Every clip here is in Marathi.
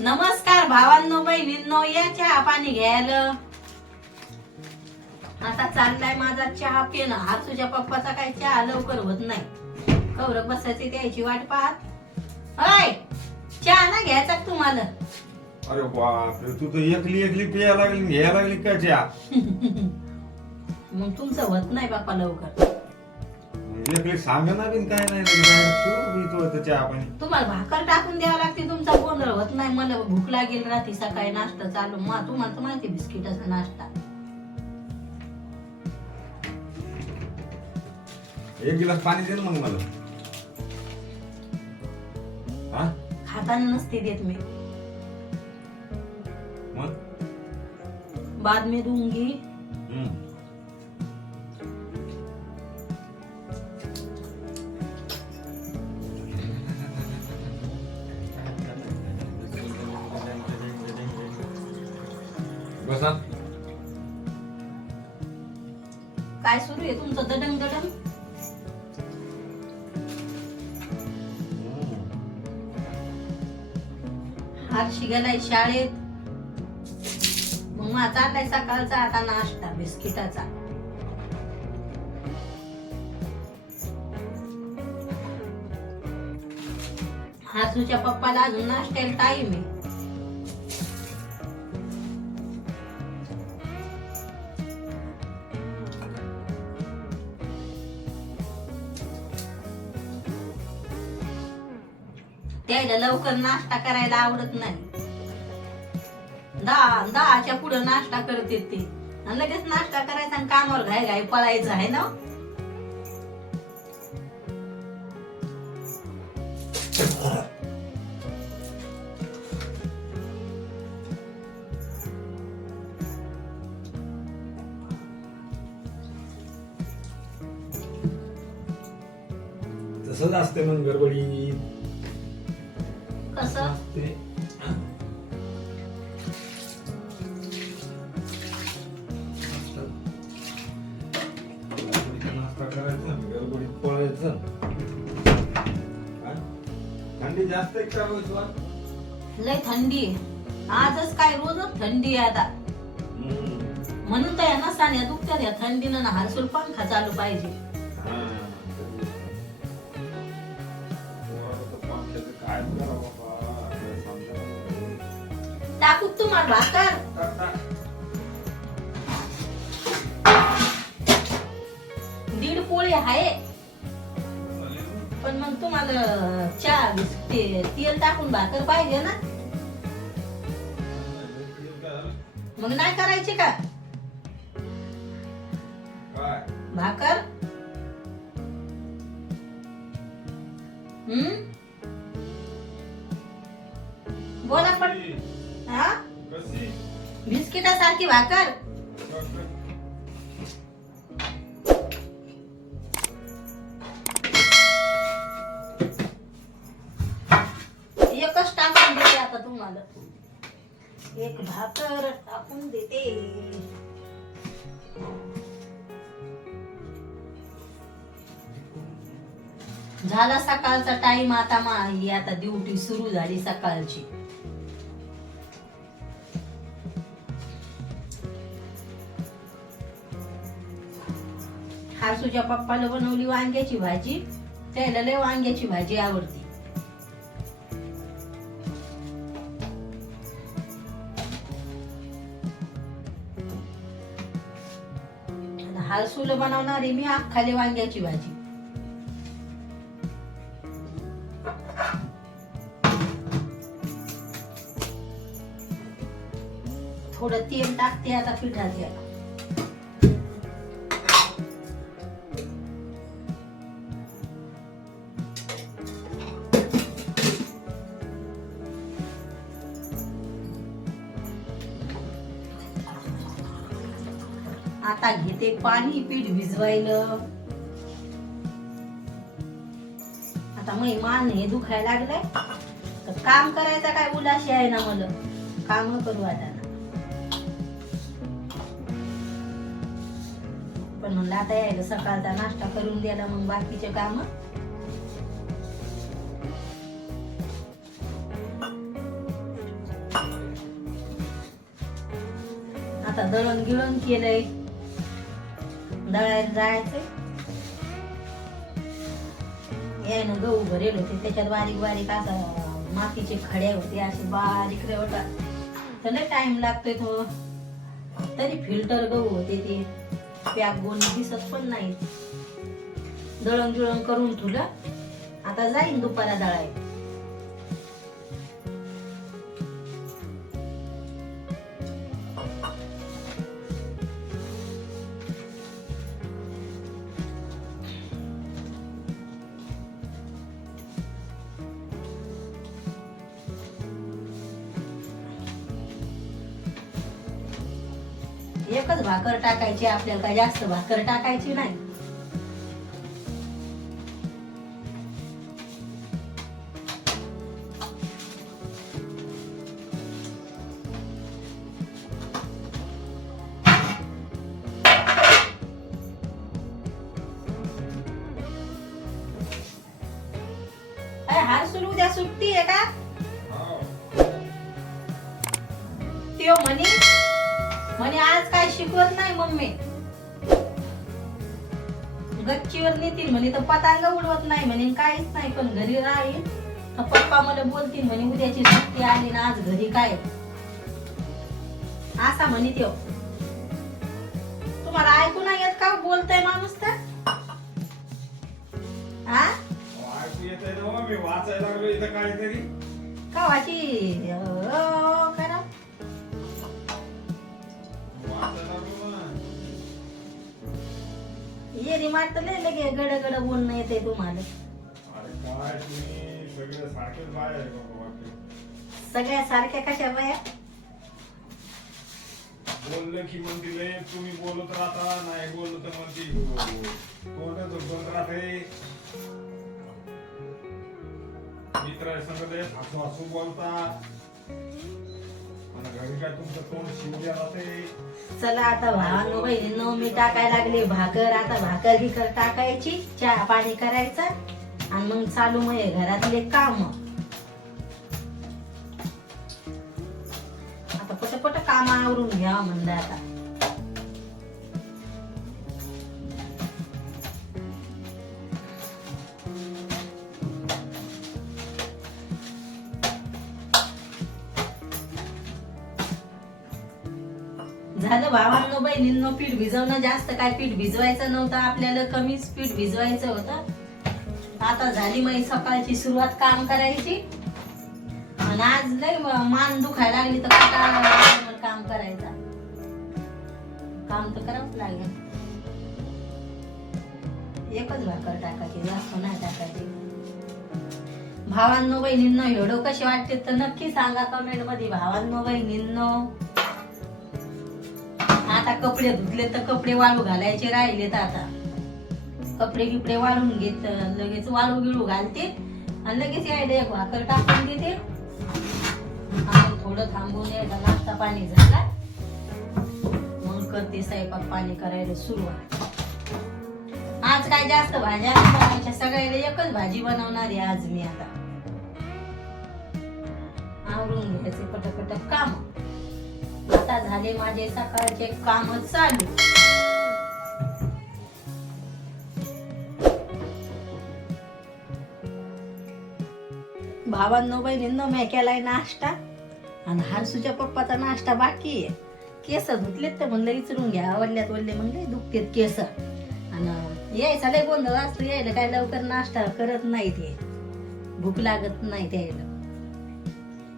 नमस्कार भावांनो बहिणींनो या चहा पाणी घ्यायला. आता चाललाय माझा चहा पिणं. हा तुझ्या पप्पाचा काय चहा लवकर होत नाही. कवर बसायची द्यायची वाट पाहत. होय चहा ना घ्यायचा तुम्हाला? अरे बापरे तू तर एकली एकली पिया लागली घ्यायला लागली का चहा? मग तुमचं होत नाही बापा लवकर. बिन काय नाही मी चहा पाणी तुम्हाला भाकर टाकून द्यावं लागते तुमचा गोंधळ होत नाही. मला भूक लागेल रात्री सकाळी नाश्ता चालू. मग तुम्हाला तर माहिती बिस्किटाचा नाश्ता. एक गिलास पाणी दे ना मग मला. हा? खाताना नसते देत मी. मग? बाद में दूंगी हम्म. बसा काय सुरू आहे तुमचं दडंग दडंग हर्षी गेलाय शाळेत. मग मग चाललाय सकाळचा आता नाश्ता बिस्किटाचा. हासूच्या पप्पाला अजून नाश्त्याला टाईम आहे. त्याला लवकर नाश्ता करायला आवडत नाही. दहा दहाच्या पुढे नाश्ता करते ते आणि लगेच नाश्ता करायचा आणि कामावर घाय घाय पळायचं आहे ना? तसंच असते मग गडबडी हा? थंडी जास्त आहे का रोज वा? लय थंडी आहे आजच काय रोजच थंडी आहे आता हम्म. म्हणून तर या नसाने दुखत्यात या थंडीनं ना हरसूल पंखा चालू पाहिजे हा. पोराला तर पंख्याचं काय करावं नाही. टाकू का तुम्हाला भाकर दीड पोळी आहे पण मग तुम्हाला चहा ते तेल टाकून भाकर पाहिजे ना मग नाही करायचे का भाकर हम्म सारखी भाकर. एकच टाकून देते आता तुम्हाला. एक भाकर टाकून देते. झाला सकाळचा टाइम आता मा ही आता ड्युटी सुरू झाली सकाळची. हासूच्या पप्पाला बनवली वांग्याची भाजी. त्याला लय वांग्याची भाजी आवडते. हालसूला बनवणार मी अख्खाली वांग्याची भाजी. थोडं तेल टाकते आता पिठात याला. आता घेते पाणी पीठ भिजवायला. आता मग मान हे दुखायला लागलंय. तर काम करायचा काय उलाशी आहे ना मला? काम करू आता. पण म्हणलं आता यायला सकाळचा नाश्ता करून द्यायला मग बाकीचे काम. आता दळण गिळण केलंय. दळायला जायचं यायनं गहू भरेल होते त्याच्यात बारीक बारीक असं मातीचे खडे होते असे बारीक रेवटा. त्याला टाइम लागतोय तो. तरी फिल्टर गहू होते ते. पॅक गोणी दिसत पण नाही दळण जुळण करून तुला आता जाईन दुपारा दळायला. एकच भाकर टाकायची आपल्याला काय जास्त भाकर टाकायची नाही. अरे सुरू उद्या सुट्टी आहे का? म्हणे आज काय शिकवत नाही मम्मी. गच्चीवर नेतील म्हणे तर पतंग उडवत नाही म्हणे काहीच नाही पण घरी राहील. तर पप्पा मला बोलतील म्हणे उद्याची सुट्टी आली ना आज घरी काय असा म्हणे त्यो तुम्हाला ऐकू नाही येत का? बोलतय माणूस तर. हा वाचायला लागलो इथं काहीतरी. कवाची करा तर लय लगे गड गड बोलणं येते तुम्हाला. अरे काय तुम्ही सगळे सारखेच बाय आहे बाबा. सगळ्या सारख्या कशा बाया? बोललं की "ए, तुम्ही बोलत राहता नाही बोललं तर म्हणतील तोंडच उघडत राहते. मित्र संग लय हसू हसू बोलता. चला आता भावांनो बहिणींनो मी टाकायला लागले भाकर. आता भाकर कर टाकायची चहा पाणी करायचं आणि मग चालू मग घरातले काम. आता पटपट काम आवरून घ्या म्हणलं आता. झालं भावांनो बहिणींनो पीठ भिजवणं जास्त काय पीठ भिजवायचं नव्हतं आपल्याला कमीच पीठ भिजवायचं होतं. आता झाली मग सकाळची सुरुवात काम करायची. आणि आज लय मान दुखायला लागली तर काय काम करायचं. काम तर करावंच लागेल. एकच भाकर टाकायची जास्त नाही टाकायची. भावांनो बहिणींनो व्हिडिओ कसे वाटते तर नक्की सांगा कमेंटमध्ये. भावांनो बहिणींनो आता कपडे धुतले तर कपडे वाळू घालायचे राहिलेत आता. कपडे बिपडे वाळून घेत लगेच वाळू गिळू घालते आणि लगेच यायला एक भाकर टाकून देते. थोडं थांबून यायला नाश्ता पाणी झाला. मग करते स्वयंपाक पाणी करायला सुरुवात. आज काय जास्त भाज्या बनवायच्या सगळ्याला एकच भाजी बनवणार आहे आज मी आता. आवरून घ्यायचे पटपट काम. आता झाले माझे सकाळचे काम चालू. भावांनो बहिणींनो मी केलाय नाश्ता. आणि हरसूच्या पप्पाचा नाश्ता बाकी आहे. केस धुतलेत तर म्हणलं विचरून घ्या. आवडल्यात वडले म्हणले दुखतेत केस. आणि यायचा लय गोंधळ असतो यायला काय लवकर नाश्ता करत नाही ते. भूक लागत नाही त्यायला.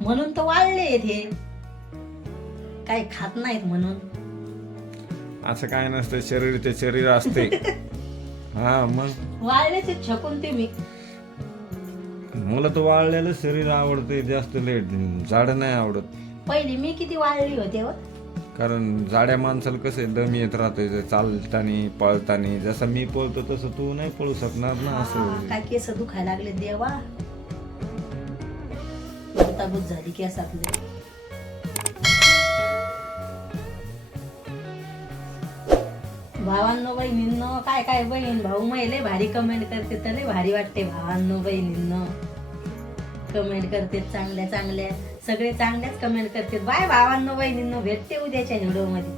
म्हणून तर वाळले ते काही खात नाहीत म्हणून. असं काय नसतं शरीर ते शरीर असते हा मग? वाळलेचे छकून ते मी मला तर वाळलेलं शरीर आवडते जास्त लेट. झाड नाही आवडत. पहिली मी किती वाळली होते हो? कारण जाड्या माणसाला कसं आहे, दम येत राहतोय चालतानी पळतानी. जसं मी पळतो तसं तू नाही पळू शकणार ना हा, असं. काय केस दुखायला लागले देवा. गुतागुत झाली केसातले. बहिणींनो काय काय बहीण भाऊ? महिले भारी कमेंट करते तर लय भारी वाटते. भावांनो बहिणींनो. कमेंट करते चांगल्या चांगल्या. सगळे चांगल्याच कमेंट करते. बाय भावांनो बहिणींनो. भेटते उद्याच्या व्हिडिओमध्ये.